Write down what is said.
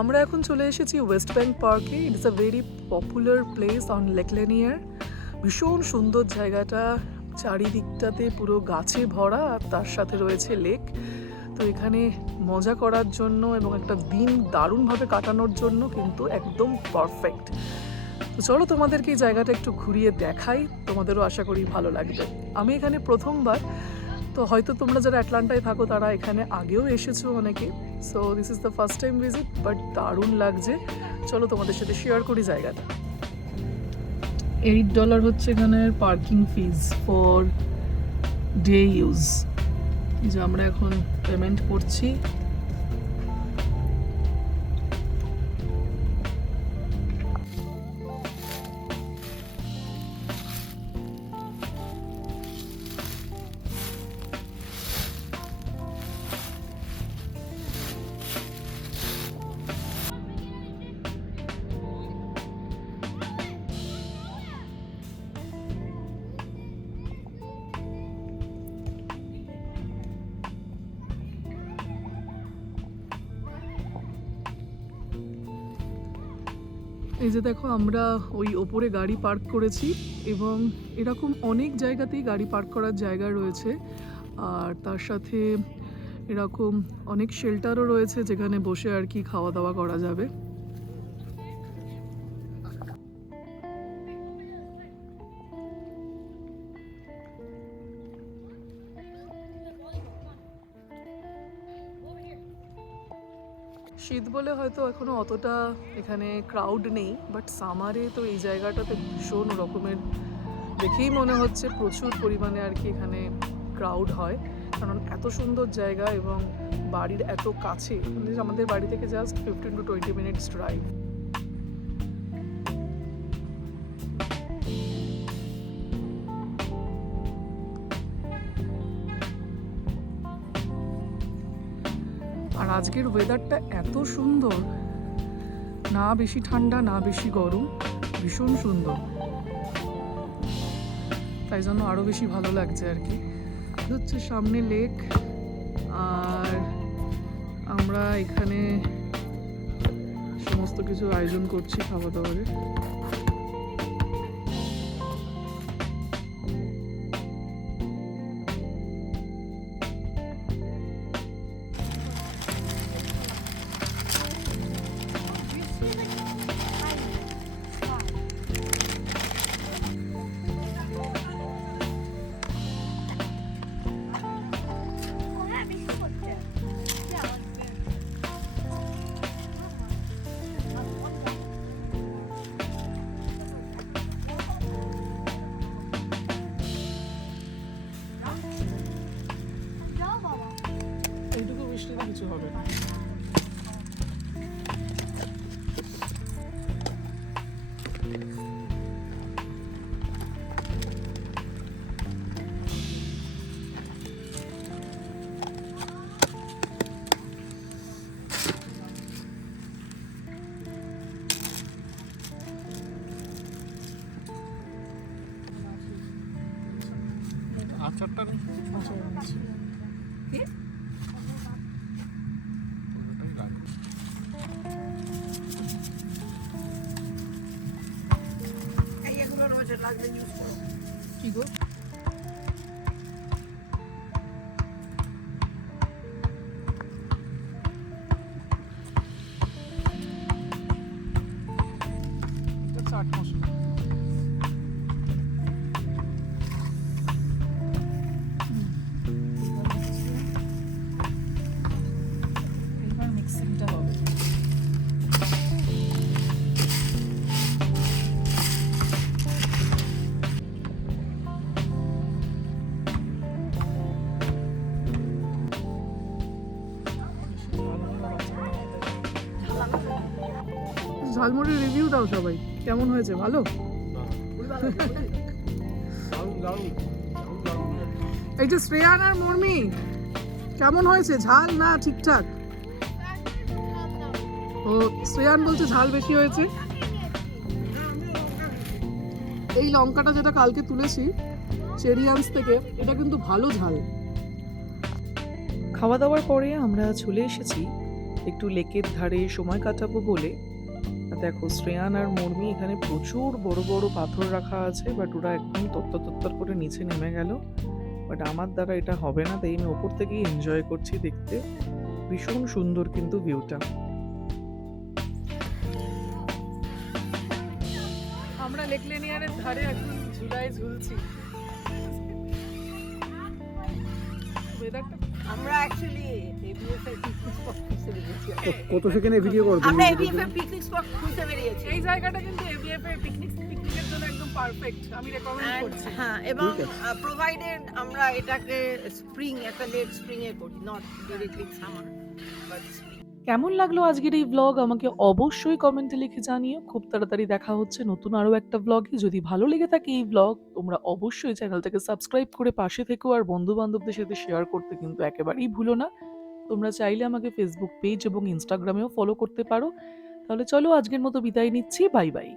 আমরা এখন চলে এসেছি ওয়েস্ট ব্যাংক পার্কে। It is a very popular place on Lake Lanier. ভীষণ সুন্দর জায়গাটা, চারিদিকটাতে পুরো গাছে ভরা আর তার সাথে রয়েছে লেক। তো এখানে মজা করার জন্য এবং একটা দিন দারুণভাবে কাটানোর জন্য কিন্তু একদম পারফেক্ট। তো চলো তোমাদেরকে এই জায়গাটা একটু ঘুরিয়ে দেখাই, তোমাদেরও আশা করি ভালো লাগবে। আমি এখানে প্রথমবার, তো হয়তো তোমরা যারা অ্যাটলান্টায় থাকো তারা এখানে আগেও এসেছো অনেকে। So this is the first time visit, but দারুণ লাগছে। চলো তোমাদের সাথে শেয়ার করি জায়গাটা। $8 হচ্ছে এখানের parking fees for day use. যে আমরা এখন পেমেন্ট করছি। এই যে দেখো, আমরা ওই ওপরে গাড়ি পার্ক করেছি এবং এরকম অনেক জায়গাতেই গাড়ি পার্ক করার জায়গা রয়েছে। আর তার সাথে এরকম অনেক শেল্টারও রয়েছে যেখানে বসে আর কি খাওয়া দাওয়া করা যাবে। শীত বলে হয়তো এখনো অতটা এখানে ক্রাউড নেই, বাট সামারে তো এই জায়গাটাতে ভীষণ রকমের, দেখেই মনে হচ্ছে প্রচুর পরিমাণে আর কি এখানে ক্রাউড হয়। কারণ এত সুন্দর জায়গা এবং বাড়ির এত কাছে, আমাদের বাড়ি থেকে জাস্ট 15 to 20 মিনিটস ড্রাইভ। আর আজকের ওয়েদারটা এত সুন্দর, না বেশি ঠান্ডা না বেশি গরম, ভীষণ সুন্দর, তাই জন্য আরও বেশি ভালো লাগছে আর কি। হচ্ছে সামনে লেক, আর আমরা এখানে সমস্ত কিছু আয়োজন করছি খাওয়া দাওয়ারের। এইটুকু বৃষ্টিতে কিছু হবে না। আচারটা নেই, আচার আনছি। কি? কি গো? চাট মশলা। এইবার মিক্সিংটা হবে। ঝালমুড়ির রিভিউ দাও সবাই, কেমন হয়েছে? ভালো? এই যে শ্রেয়ান আর মর্মি, কেমন হয়েছে? ঝাল না ঠিকঠাক? ও শ্রেয়ান বলছে ঝাল বেশি হয়েছে। এই লঙ্কাটা যেটা কালকে তুলেছি চেরিয়ান্স থেকে, এটা কিন্তু ভালো ঝাল। খাওয়া দাওয়ার পরে আমরা চলে এসেছি একটু লেকের ধারে সময় কাটাবো বলে। দেখো শ্রেয়ান আর মর্মি এখানে প্রচুর বড় বড় পাথর রাখা আছে, বাট ওরা একদম তত্তর করে নিচে নেমে গেল। বাট আমার দ্বারা এটা হবে না, তাই আমি ওপর থেকেই এনজয় করছি দেখতে। ভীষণ সুন্দর কিন্তু ভিউটা। আমরা লেক লেনিয়ারের ধারে এখন ঝুলায় ঝুলছি। আমরা অ্যাকচুয়ালি এবিএফ এর পিকনিক স্পট খুঁজতে বেরিয়েছি। কত সেকেন্ডে ভিডিও করব? আমরা এবিএফ এর পিকনিক স্পট খুঁজতে বেরিয়েছি। এই জায়গাটা কিন্তু এবিএফ এর পিকনিকের জন্য একদম পারফেক্ট, আমি রেকমেন্ড করছি। হ্যাঁ, এবং প্রোভাইডেড আমরা এটাকে স্প্রিং, একটা লেট স্প্রিং এ করি, not directly summer but spring. কেমন লাগলো আজকের এই ব্লগ আমাকে অবশ্যই কমেন্টে লিখে জানিও। খুব তাড়াতাড়ি দেখা হচ্ছে নতুন আরো একটা ব্লগে। যদি ভালো লেগে থাকে এই ব্লগ, তোমরা অবশ্যই চ্যানেলটাকে সাবস্ক্রাইব করে পাশে থেকো, আর বন্ধু বান্ধবদের সাথে শেয়ার করতে কিন্তু একেবারেই ভুলো না। তোমরা চাইলে আমাকে ফেসবুক পেজ এবং ইনস্টাগ্রামেও ফলো করতে পারো। তাহলে চলো আজকের মতো বিদায় নিচ্ছি, বাই বাই।